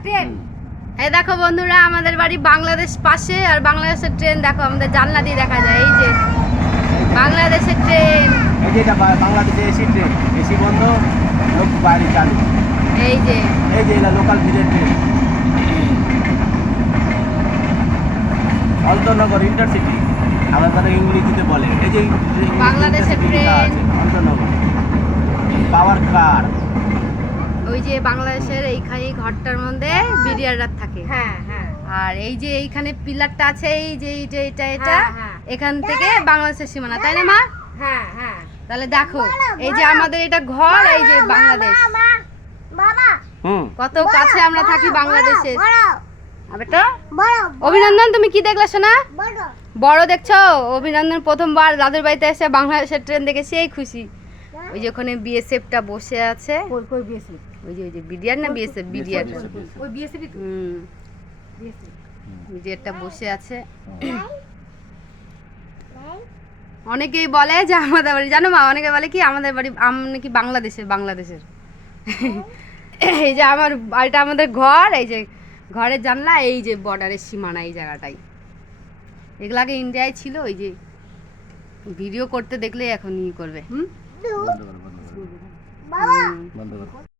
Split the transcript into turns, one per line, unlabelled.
Train.
এই দেখো বন্ধুরা, আমাদের বাড়ি বাংলাদেশ পাশে, আর বাংলাদেশের ট্রেন দেখো আমাদের জানলা দিয়ে দেখা যায়। এই যে বাংলাদেশের ট্রেন,
এই যে এটা বাংলাদেশে এসি ট্রেন, এসি বন্ধ, লোক বাইরে চালু।
এই যে
এটা লোকাল ভিলেজ ট্রেন, অন্তনগর ইন্টারসিটি, আমরা তারা ইংরেজিতে বলে। এই যে
বাংলাদেশের ট্রেন,
অন্তনগর পাওয়ার কার।
ওই যে বাংলাদেশের এইখানে ঘরটার মধ্যে বিডিআররা থাকে।
হ্যাঁ হ্যাঁ
আর এই যে এইখানে পিলারটা আছে, এই যে এটা
হ্যাঁ।
এখান থেকে বাংলাদেশের সীমানা, তাই না মা?
হ্যাঁ হ্যাঁ।
তাহলে দেখো এই যে আমাদের এটা ঘর, এই যে বাংলাদেশ, কত কাছে আমরা থাকি বাংলাদেশের। বেটা অভিনন্দন, তুমি কি দেখলে শোনা? বড় দেখছো? অভিনন্দন প্রথমবার দাদুর বাড়িতে এসে বাংলাদেশের ট্রেন দেখে সেই খুশি। ওই যে ওখানে বিএসএফটা বসে আছে,
কই বিএসএফ?
ওই যে বিডিআর না বিএসএফ, বিডিআর।
ওই বিএসএফ তো।
বিডিআরটা বসে আছে। অনেকেই বলে যে আমাদের বাড়ি, জানো মা, অনেকে বলে কি আমাদের বাড়ি নাকি বাংলাদেশের এই যে আমার বাড়িটা, আমাদের ঘর, এই যে ঘরের জানলা, এই যে বর্ডারের সীমানা, এই জায়গাটাই। এগুলো আগে ইন্ডিয়ায় ছিল। ওই যে ভিডিও করতে দেখলে এখন ই করবে।
বন্ধ করো, বন্ধ করো।